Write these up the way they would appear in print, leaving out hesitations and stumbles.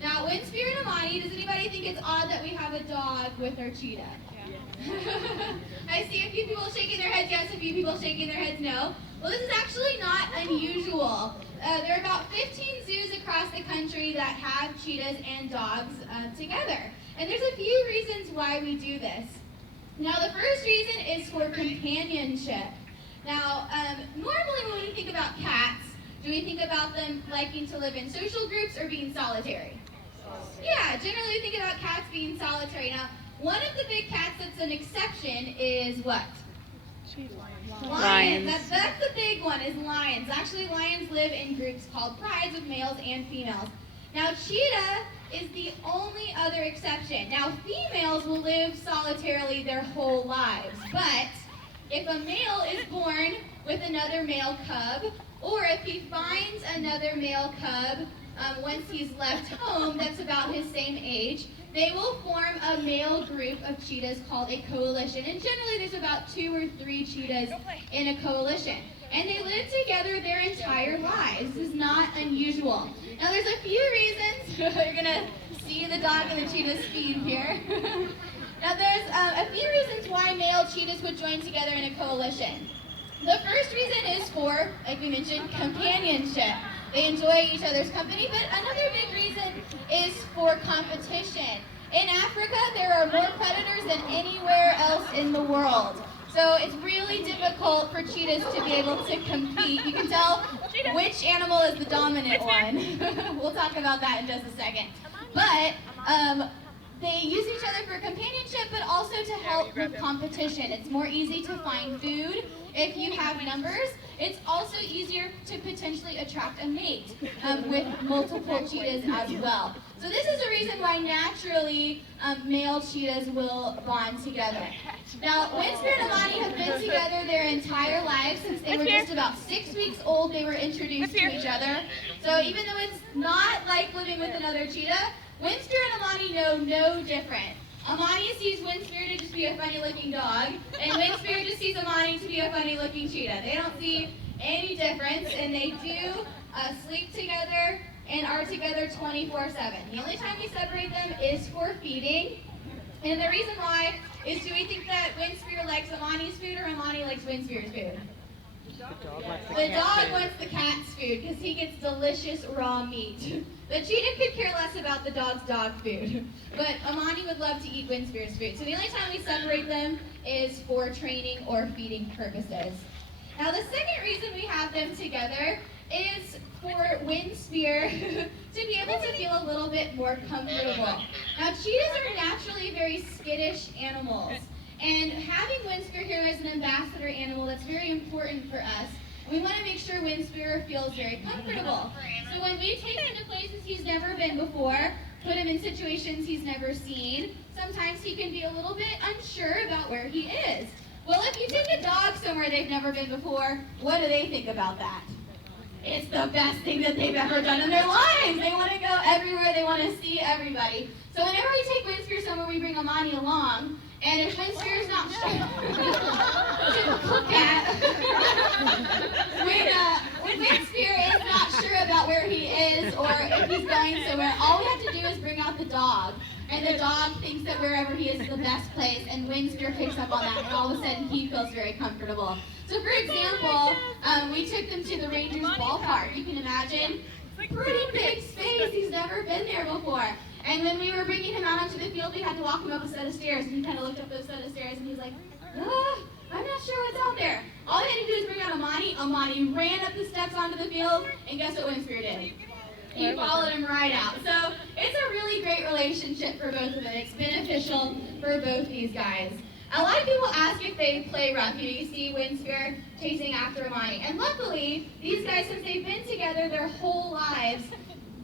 Now, Windspear and Amani, does anybody think it's odd that we have a dog with our cheetah? I see a few people shaking their heads yes, a few people shaking their heads no. Well, this is actually not unusual. There are about 15 zoos across the country that have cheetahs and dogs together. And there's a few reasons why we do this. Now, the first reason is for companionship. Now, normally when we think about cats, do we think about them liking to live in social groups or being solitary? Yeah, generally we think about cats being solitary. Now, one of the big cats that's an exception is what? Lions. That's the big one, is lions. Actually, lions live in groups called prides with males and females. Now, cheetah is the only other exception. Now, females will live solitarily their whole lives, but if a male is born with another male cub, or if he finds another male cub once he's left home that's about his same age, they will form a male group of cheetahs called a coalition. And generally there's about 2 or 3 cheetahs in a coalition. And they live together their entire lives. This is not unusual. Now there's a few reasons. You're going to see the dog and the cheetah's feed here. Now there's a few reasons why male cheetahs would join together in a coalition. The first reason is for, like we mentioned, companionship. They enjoy each other's company, but another big reason is for competition. In Africa, there are more predators than anywhere else in the world. So it's really difficult for cheetahs to be able to compete. You can tell which animal is the dominant one. We'll talk about that in just a second. But they use each other for companionship, but also to help with competition. It's more easy to find food if you have numbers. It's also easier to potentially attract a mate with multiple cheetahs as well. So this is a reason why naturally male cheetahs will bond together. Now, Windspear and Amani have been together their entire lives. Since they were just about 6 weeks old, they were introduced to each other. So even though it's not like living with another cheetah, Windspear and Amani know no different. Amani sees Windspear to just be a funny-looking dog, and Windspear just sees Amani to be a funny-looking cheetah. They don't see any difference, and they do sleep together and are together 24/7. The only time we separate them is for feeding, and the reason why is, do we think that Windspear likes Amani's food or Amani likes Windspear's food? The dog wants the cat's food because he gets delicious raw meat. The cheetah could care less about the dog's dog food, but Amani would love to eat Windspear's food. So the only time we separate them is for training or feeding purposes. Now the second reason we have them together is for Windspear to be able to feel a little bit more comfortable. Now cheetahs are naturally very skittish animals, and having Windspear here as an ambassador animal, that's very important for us. We want to make sure Windspear feels very comfortable. So when we take him to places he's never been before, put him in situations he's never seen, sometimes he can be a little bit unsure about where he is. Well, if you take a dog somewhere they've never been before, what do they think about that? It's the best thing that they've ever done in their lives. They want to go everywhere. They want to see everybody. So whenever we take Windspear somewhere, we bring Amani along. And if Windspear is not sure, typical cat. When Windspear is not sure about where he is or if he's going somewhere, all we have to do is bring out the dog. And the dog thinks that wherever he is the best place, and Windspear picks up on that, and all of a sudden he feels very comfortable. So for example, we took them to the Rangers ballpark. You can imagine, pretty big space. He's never been there before. And when we were bringing him out onto the field, we had to walk him up a set of stairs. And he kind of looked up those set of stairs, and he's like, I'm not sure what's out there. All we had to do is bring out Amani. Amani ran up the steps onto the field, and guess what Windspear did? He followed him right out. So it's a really great relationship for both of them. It's beneficial for both these guys. A lot of people ask if they play rough. You see Windspear chasing after Amani. And luckily, these guys, since they've been together their whole lives,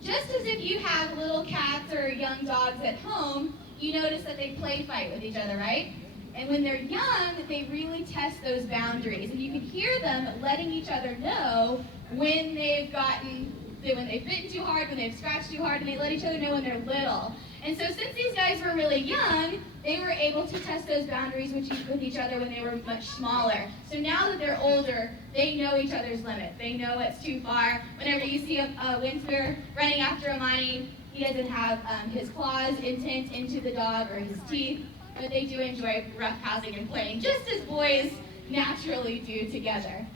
just as if you have little cats or young dogs at home, you notice that they play fight with each other, right? And when they're young, they really test those boundaries. And you can hear them letting each other know when they've gotten when they've bitten too hard, when they've scratched too hard, and they let each other know when they're little. And so since these guys were really young, they were able to test those boundaries with each other when they were much smaller. So now that they're older, they know each other's limit. They know it's too far. Whenever you see a Windspear running after a Mani, he doesn't have his claws intent into the dog or his teeth, but they do enjoy roughhousing and playing, just as boys naturally do together.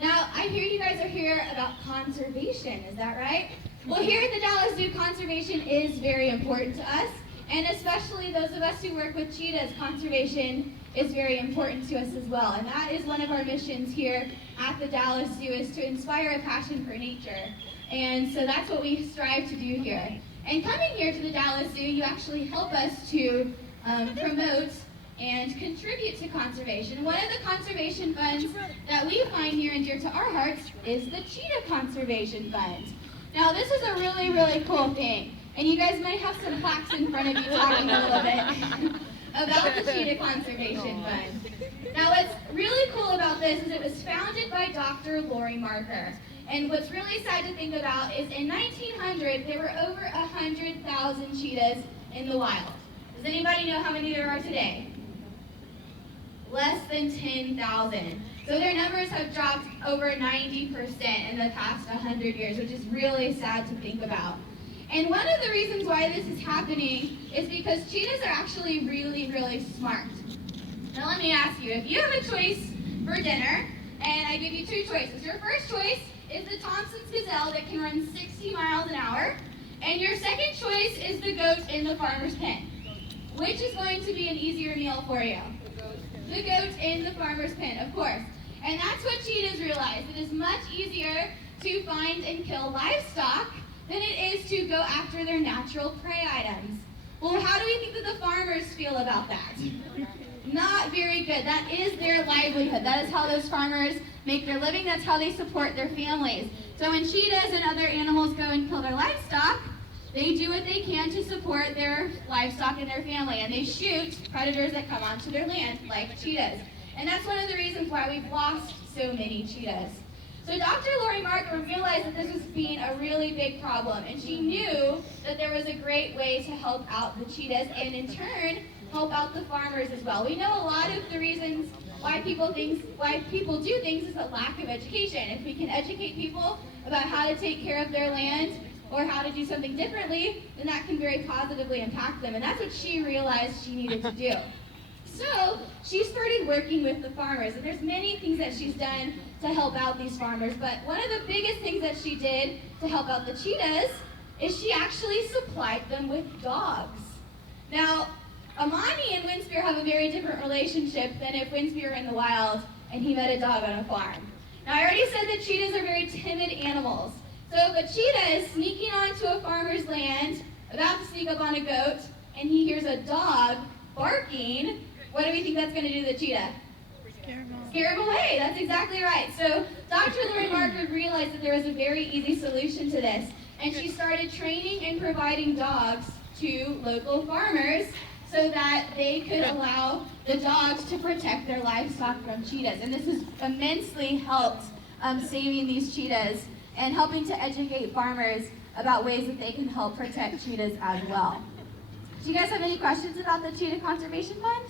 Now, I hear you guys are here about conservation, is that right? Well, here at the Dallas Zoo, conservation is very important to us, and especially those of us who work with cheetahs, conservation is very important to us as well. And that is one of our missions here at the Dallas Zoo, is to inspire a passion for nature. And so that's what we strive to do here. And coming here to the Dallas Zoo, you actually help us to promote and contribute to conservation. One of the conservation funds that we find near and dear to our hearts is the Cheetah Conservation Fund. Now, this is a really, really cool thing, and you guys might have some plaques in front of you talking a little bit about the Cheetah Conservation Fund. Now, what's really cool about this is it was founded by Dr. Lori Marker. And what's really sad to think about is in 1900, there were over 100,000 cheetahs in the wild. Does anybody know how many there are today? Less than 10,000. So their numbers have dropped over 90% in the past 100 years, which is really sad to think about. And one of the reasons why this is happening is because cheetahs are actually really, really smart. Now let me ask you, if you have a choice for dinner, and I give you two choices. Your first choice is the Thompson's gazelle that can run 60 miles an hour, and your second choice is the goat in the farmer's pen. Which is going to be an easier meal for you? The goat in the farmer's pen, of course. And that's what cheetahs realize. It is much easier to find and kill livestock than it is to go after their natural prey items. Well, how do we think that the farmers feel about that? Not very good. That is their livelihood. That is how those farmers make their living. That's how they support their families. So when cheetahs and other animals go and kill their livestock, they do what they can to support their livestock and their family, and they shoot predators that come onto their land, like cheetahs. And that's one of the reasons why we've lost so many cheetahs. So Dr. Lori Marker realized that this was being a really big problem, and she knew that there was a great way to help out the cheetahs, and in turn, help out the farmers as well. We know a lot of the reasons why people do things is a lack of education. If we can educate people about how to take care of their land, or how to do something differently, then that can very positively impact them. And that's what she realized she needed to do. So she started working with the farmers, and there's many things that she's done to help out these farmers, but one of the biggest things that she did to help out the cheetahs is she actually supplied them with dogs. Now, Amani and Windspear have a very different relationship than if Windspear were in the wild and he met a dog on a farm. Now, I already said that cheetahs are very timid animals. So if a cheetah is sneaking onto a farmer's land, about to sneak up on a goat, and he hears a dog barking, what do we think that's going to do to the cheetah? Scare him away. That's exactly right. So Dr. Lori Marker realized that there was a very easy solution to this, and she started training and providing dogs to local farmers so that they could allow the dogs to protect their livestock from cheetahs. And this has immensely helped saving these cheetahs and helping to educate farmers about ways that they can help protect cheetahs as well. Do you guys have any questions about the Cheetah Conservation Fund?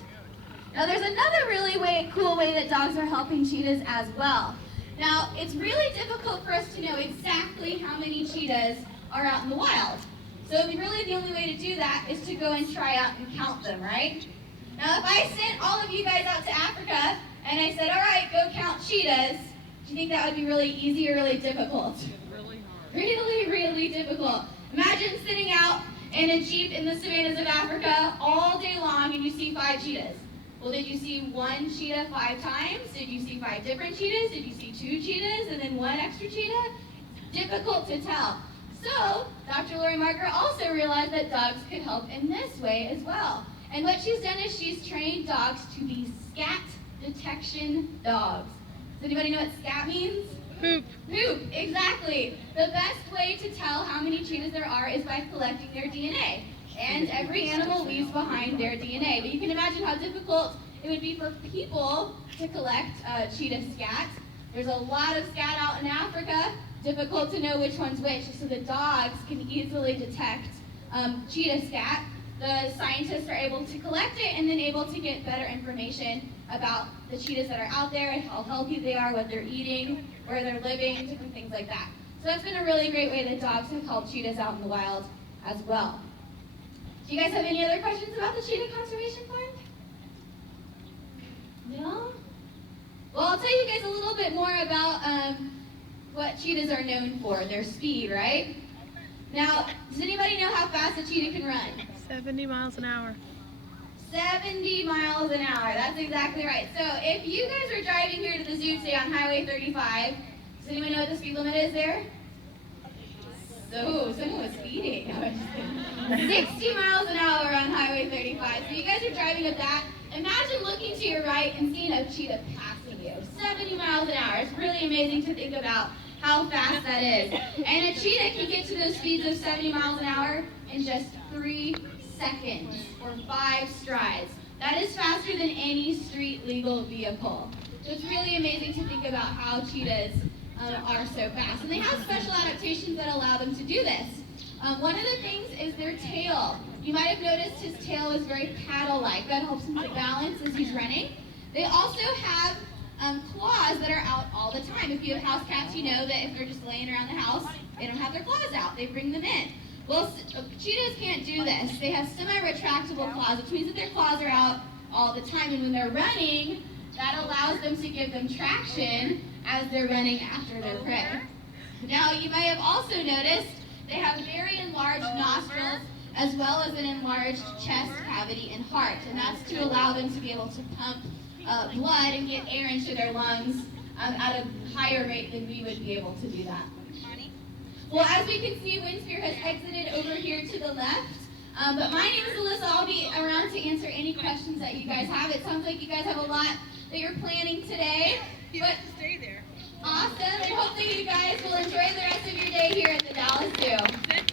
Now there's another really cool way that dogs are helping cheetahs as well. Now it's really difficult for us to know exactly how many cheetahs are out in the wild. So really the only way to do that is to go and try out and count them, right? Now if I sent all of you guys out to Africa and I said, all right, go count cheetahs, do you think that would be really easy or really difficult? Really hard. Really, really difficult. Imagine sitting out in a jeep in the savannas of Africa all day long and you see 5 cheetahs. Well, did you see one cheetah 5 times? Did you see 5 different cheetahs? Did you see 2 cheetahs and then 1 extra cheetah? Difficult to tell. So, Dr. Lori Marker also realized that dogs could help in this way as well. And what she's done is she's trained dogs to be scat detection dogs. Does anybody know what scat means? Poop. Poop, exactly. The best way to tell how many cheetahs there are is by collecting their DNA. And every animal leaves behind their DNA. But you can imagine how difficult it would be for people to collect cheetah scat. There's a lot of scat out in Africa, difficult to know which one's which, so the dogs can easily detect cheetah scat. The scientists are able to collect it and then able to get better information about the cheetahs that are out there and how healthy they are, what they're eating, where they're living, different things like that. So that's been a really great way that dogs have helped cheetahs out in the wild as well. Do you guys have any other questions about the Cheetah Conservation Fund? No? Well, I'll tell you guys a little bit more about what cheetahs are known for, their speed, right? Now, does anybody know how fast a cheetah can run? 70 miles an hour. 70 miles an hour, that's exactly right. So if you guys are driving here to the zoo today on Highway 35, does anyone know what the speed limit is there? So, someone was speeding. 60 miles an hour on Highway 35. So you guys are driving at that. Imagine looking to your right and seeing a cheetah passing you. 70 miles an hour. It's really amazing to think about how fast that is. And a cheetah can get to those speeds of 70 miles an hour in just 3 seconds or 5 strides. That is faster than any street legal vehicle. So it's really amazing to think about how cheetahs are so fast. And they have special adaptations that allow them to do this. One of the things is their tail. You might have noticed his tail is very paddle-like. That helps him to balance as he's running. They also have claws that are out all the time. If you have house cats, you know that if they're just laying around the house, they don't have their claws out. They bring them in. Well, cheetahs can't do this. They have semi-retractable claws, which means that their claws are out all the time. And when they're running, that allows them to give them traction as they're running after their prey. Now, you might have also noticed they have very enlarged nostrils as well as an enlarged chest cavity and heart. And that's to allow them to be able to pump blood and get air into their lungs at a higher rate than we would be able to do that. Well, as we can see, Windspear has exited over here to the left. But my name is Alyssa. I'll be around to answer any questions that you guys have. It sounds like you guys have a lot that you're planning today. But Stay there. awesome, and hopefully you guys will enjoy the rest of your day here at the Dallas Zoo.